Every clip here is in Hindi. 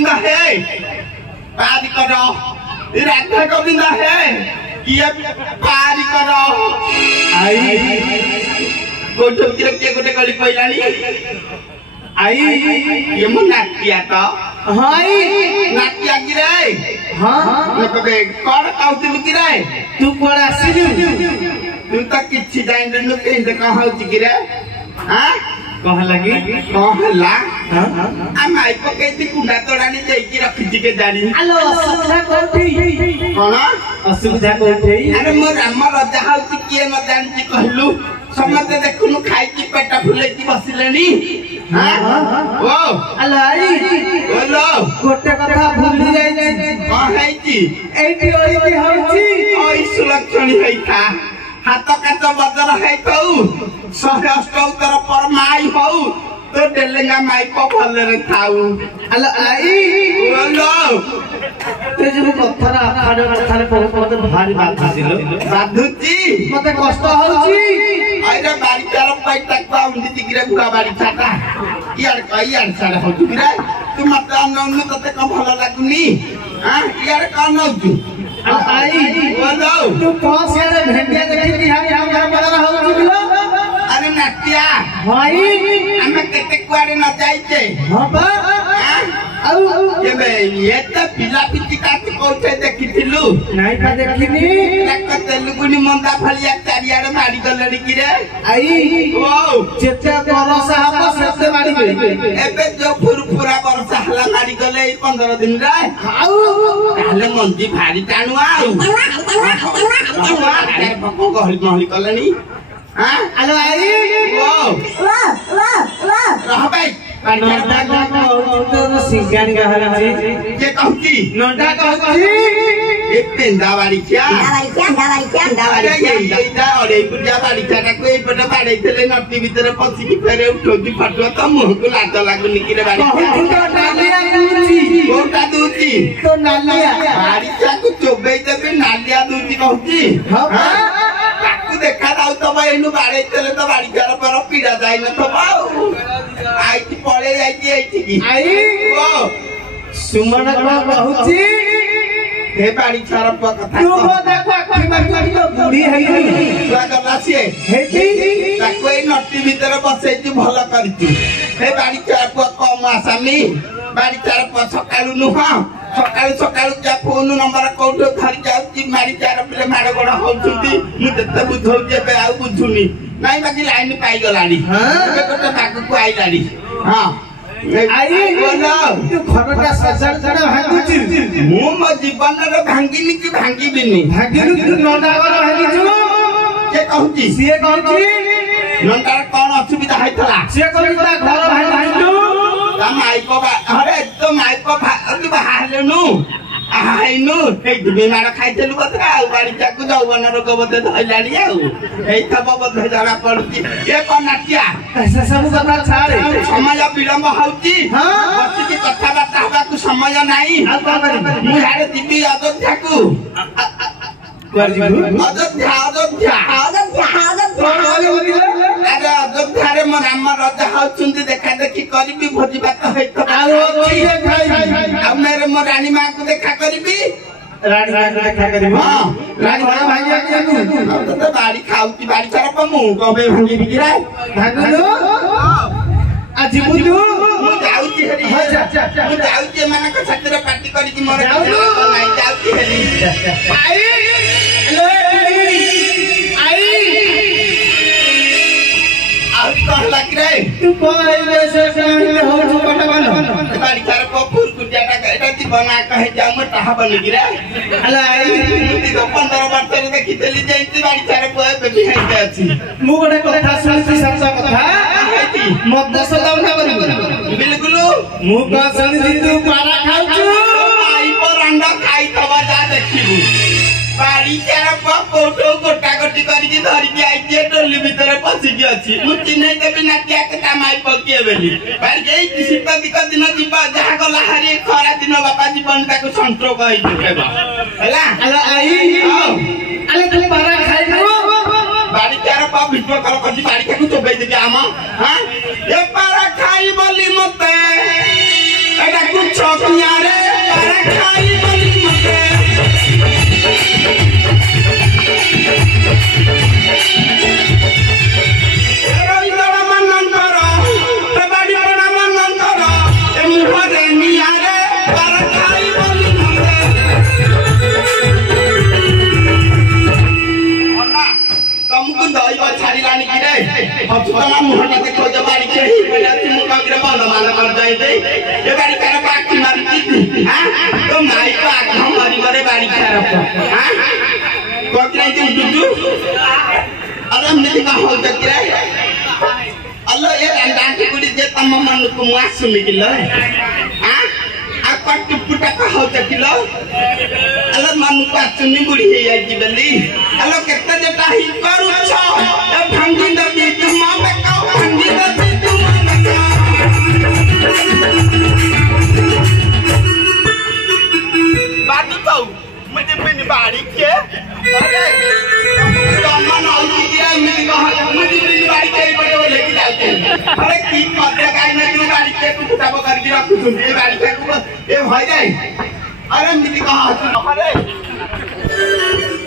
गोविंद है पारी करो राधा गोविंद है किए पारी करो आई गोटो किरे के गोटे गली पहिलानी आई ये मन नाटिया तो हाय नाटिया गिरे हां कबे कोन आउतिलु गिरे तू कोन आसिलु तू तो किछि जाइन न के कहा गिरे हां कह लगी कहला आ माई पकेती कुंडा तोड़ानी देकी रखी के जानी हेलो असुविधा कोठी कोन असुविधा कोठी अरे मो राम राजा हाउती किए न जानची कहलु समते देखुनु खाई की पेटा फुले की बसिलेनी हां ओ अलाई बोलो गोटे कथा भूली जाई कहै छी एठी ओइती होउची ओइ सुलक्षणी हैता हाथ काट बदर है तो सहस्त उतर पर माई हो तो डेलेंगा माई को भले रे थाऊ अलाई बोलो ते जो कथरा आखाडे कथारे बहुत भारी बाधुचिलो बाधुची मते कष्ट होउची आइरा बाड़ी चार पैटा का उंडी दिगरे बुरा बाड़ी छाता यार सारा हो गिरा तू मत अन्न तते का भलो लागुनी हां यार का नउजु आई बोलो तू कौन से रे भेंडिया देखि कि हम घर बगल होउची बिलो अरे नाटिया भाई हमें केते कुआरे न जाइते हां बा औ केबे ये त पिला पिटी काटी कोठे देखिथिलु नाही का देखिनी एक तेलुगुनी मंदा फलिया चारियाडे मारी गलडी किरे आई ओ जेते बरसा हबो सेते मारी गई एबे जो फुरफुरा बरसा हला मारी गले 15 दिन रे आउ ताले मंजी भारी टाणु आउ पको गहली महली कलनी हां हेलो आई ओ रह भाई नंदा का तो सिंगानी का हला के कहती नंदा कहती ए पेंदावाड़ी क्या अरे ये दा अरे पूजा बाड़ी छाटा कोई पट बाड़ी थले नटी भीतर पसी की फेरे उठोजी फटवा त मुह को लाज लागुनी कि रे बाड़ी तो नालिया दूची कोटा दूची तो नालिया बाड़ी छा को चोबे देबे नालिया दूची कहती हां ताकू देखा दाउ त एनु बाड़ी थले त बाड़ी घर पर पीड़ा जाय न त बाऊ आई की पड़े जाई की आई की आई ओ सुमन को कहूची हे बाड़ी छार प कथा तू को देखो अखि मारी तो बुढ़ी है छुआ गला सिए हेती ताको ए नटी भीतर बसेची भलो करती हे बाड़ी छार प कम आसामी बाड़ी छार प सकाळु नुहा सकाळु जा फोन नंबर कोठो धरि जाउची मारी छार पिले माड़ गोड़ होउछुती मु जते बुझौ जेबे आ बुझुनी नाइ बाकी लाइन पाई गलानी हां एबे कोटे बागु को आइलानी हां आई बोलो तू घरटा सजल जड़ा भांगुची मु म जीवन रे भांगिनी कि भांगिबिनी भागिनु तू नंदा घर भांगिछु के कहूची सिए कहूची नंदार कोन असुविधा हैतला सिए कहूची ता घर भांगिनु ता माई को अरे तो माई को तू बाहरलेनु आइनु ए बिमार खाइतेलु बतरा बाड़ी चाकू जौवन रोग बते धइलानी आउ एई तब बते जरा पड़ती ए कोन नाटिया ऐसा सब कथा छाड़े समय विलंब होउची हां बच्ची की कथा बात हबा को समय नाही आ का करी मु हारे दिबी अयोध्या को कर जीबू अयोध्या अरे अयोध्या रे मन राम राजा हाउचुंदी देखा देखी करबी भोजी बात हैत आरो किए खाई अब मेरे मो रानी मां को देखा करबी रानी मां को देखा करी हां रानी मां भाई केनु अब तो बाड़ी खाउती बाड़ी छार प मु कबे भांगी बिगिरा भागनु आज बुझू मु जाउची हरी मु जाउची माने को छतरे पार्टी करी की मोर नहीं जाउची हरी आई हेलो आई अब कह लग रे तू कोई से कहले हो जो पटवन बाड़ी छार प फुर कुटियाटा एटा ती बना कहे जाऊ म टाहा बन गिरा हेलो आई ती 15 वर्ष रे देखि देली जाईती बाड़ी छार प बेबी हैते अछि मु गोटे कथा सुनछि सच्चा कथा मत सतावना करी बिल्कुल मु का सुनछि तू पारा खाउछु आई पर अंडा खाई तबा जा देखिबू बाड़ी छार प कोठो गोटा गोटी करी की धरि की आइती टोली भीतर पसी की अछि मु चिन्है देबी ना क्या के तमाई पकिए बेली बाड़ी गई सीता दिक दिन जीवा जहा गला हारी खरा दिन बापा जीवन ताको संट्रोक होई जेबा हला हेलो आई अले तू पारा खाइनु बाड़ी चार पा भितो कर कजी बाड़ी के तो बेच दे आमा हां ए पारा खाई बोली मते एटा कुछ चौकिया रे खाई बली मते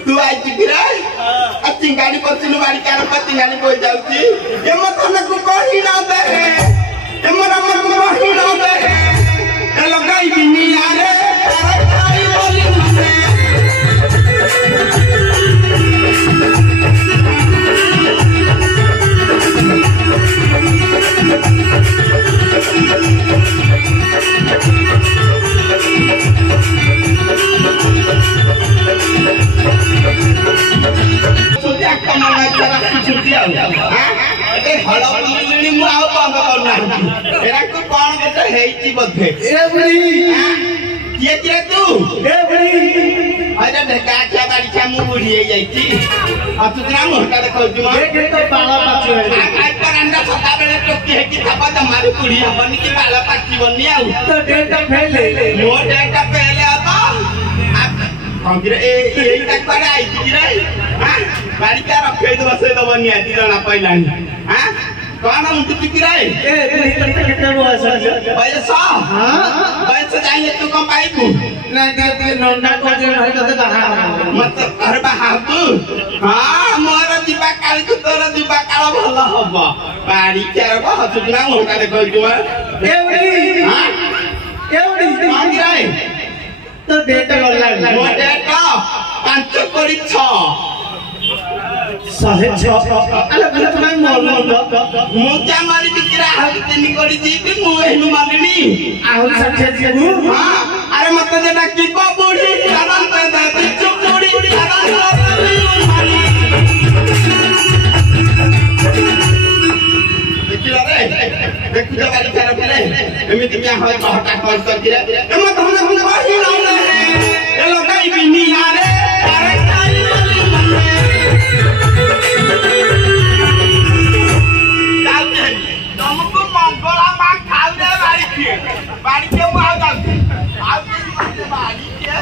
तू आई चिंगाड़ी पचलू बाड़ी कार पर चिंगाड़ी बोल जाउची ए मत न को कही ना दे ए मोरा मन को कही ना दे ए लगाई बिनी यारे अरे खाई बोली मने कौन हम तू किरा है कितने बयस बयस हां बयस जाइए तू कम पाइबू नहीं दे नोना को जे रही तो कहा मत घर बाहा तू हां मोर दिबा काल को तोर दिबा काल भला हबो बाड़ी चार बह तू ना मोटा देखो जुआ एवडी हां एवडी कौन किरा है तो डेटा गल्ला मो डेटा 5 कोड़ी 6 साहे अरे बोले तुम्हारे मोल मुझे मारी बिकरा हाल तेनी कोड़ी जीबी मु हेनु मालिनी आहुल सखे जीबू हां अरे मत जेटा की बबुड़ी कानन पे दे बिचु बुड़ी कानन माली देखिला रे देखु जा गाड़ी खराब करे एमिति क्या होय कहटा कर कर दिया ए मत हम बाही ना ए लगाई बिनी यारे अरे काई वाली मने तुमको मंगोला मां खाऊ दे बाड़ी के मां जाती आप बाड़ी के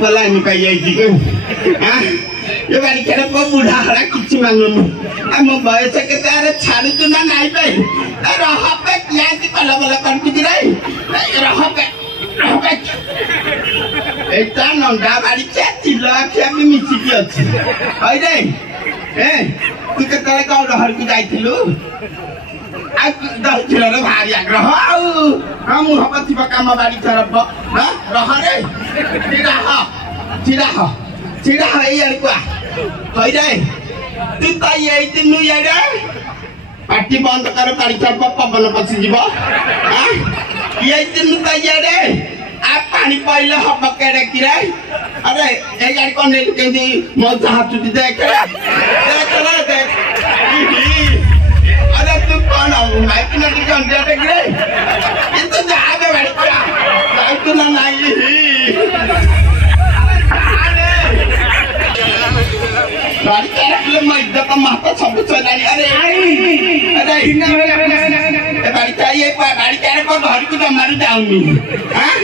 पलानी पाई जाइए ये बाड़ी क्या को बुढ़ा हरा किसी मांगो अब मैं बयस के तारे छाड़ी तो ना नहीं पाई रह पे क्या की कला बला कर कुछ नहीं रह पे एटा नंदा बाड़ी क्या चिल्ला क्या भी मिसी की अच्छी आई नहीं तू के तारे कौन रहर की जाई थिलु आज दस किलो रे भारी आग्रह हम हपति बका म बाड़ी तरफ ना रह रे चिरा है यार को होई रे तू त यही दिन नु यार पार्टी बंद कर गाड़ी तरफ पवन पसी जीवो हां यही दिन त यार आ पानी पहिले हब केड़े कि रे अरे ए गाड़ी कोन ले केंदी मो जहाज छुटी देख देख अरे तू कौन हो माइक ना तू जान दे रे ये तो जाबे बाड़ी का जाई तू ना नहीं गाड़ी का ले मैं इधर माता सब चलानी अरे गाड़ी चाहिए गाड़ी क्या को घर को मार जाऊंगी हां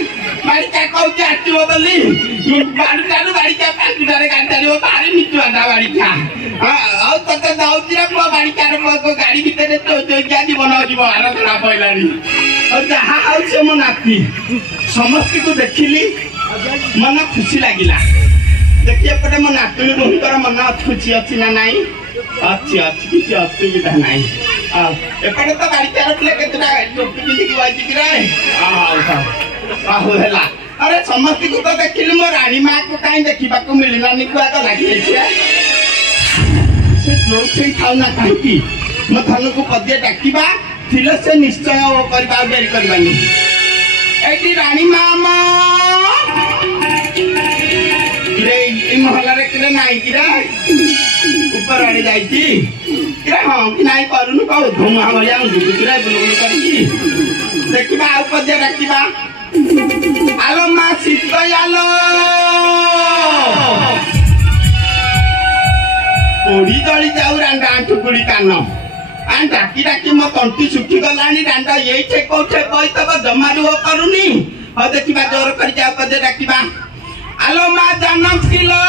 गाड़ी क्या को जाती हो बल्ली गाड़ी क्या पांच गाड़ी गाड़ी वो बारी मिटवा दा गाड़ी क्या ଆଉ ତତେ ଯାଉଛି ରେ ପୁଅ ଗାଡ଼ି କାର ଗାଡ଼ି ଭିତରେ ଚୌକିଆ ବନାଉ ଯିବ ଆରଥରା ପଇଲାଣି ଆଉ ଯାହା ହଉଛି ମୋ ନାତି ସମସ୍ତଙ୍କୁ ଦେଖିଲି ମନ ଖୁସି ଲାଗିଲା ଦେଖି ଏପଟେ ମୋ ନାତୁଣୀ ବୋହୂଙ୍କର ମନ ଖୁସି ଅଛି ନା ନାହିଁ ଅଛି କିଛି ଅସୁବିଧା ନାହିଁ ଆଉ ଏପଟେ ତ ଗାଡ଼ି କାର ପିଲା କେତେଟା ଟୋପି ପିନ୍ଧିକି ବସିକି ରେ ଆଉ ହେଲା अरे ସମସ୍ତଙ୍କୁ ତ ଦେଖିଲି ମୋ ରାଣୀ ମାକୁ କାହିଁ ଦେଖିବାକୁ ମିଳିଲାନି କୁଆଡେ ଲାଗିଯାଇଛି जोई था ना कहीं मैं थानू को पदे डाकिबा थिले से निश्चय करबा देरी करबानी एटी रानी मामा रे ई महला रे केले नाही कि रे ऊपर आड़े जाईची रे हां कि नाही करूनु कहू धुमा भलिया गुगुरा बुलबुल करकी देखिबा आ पदे डाकिबा आलो मा सीतयालो ओडी दली जाऊ रांडा टुकुड़ी कान आ डाकी डाकी मो तंटी सुखी गलानी रांडा यही छे कोठे पई तब जमारू हो करूनी ह देखिबा जोर कर जा पदे डाकीबा आलो मा जानम किलो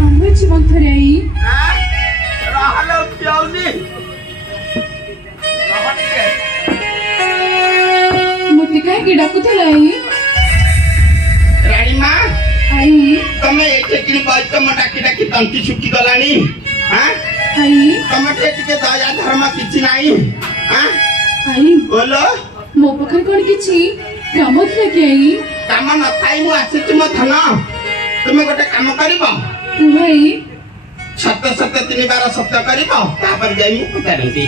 आम्ही जीवन थरे आई हेलो प्याउजी मुती काय की डाकुथलाई रानी मां आई तमे एठे कि बात तम डाकी डाकी तंती सुखी गलानी हां आई तमे टिके दया धर्म किछि नाही हां आई बोलो मो पखर कोन किछि काम थले कि आई काम न थाई मु आसी तुम धन तुमे गोटे काम करिबो तू भाई सत्य सत्य 3 बार सत्य करिबो तापर जाई मु पतारंती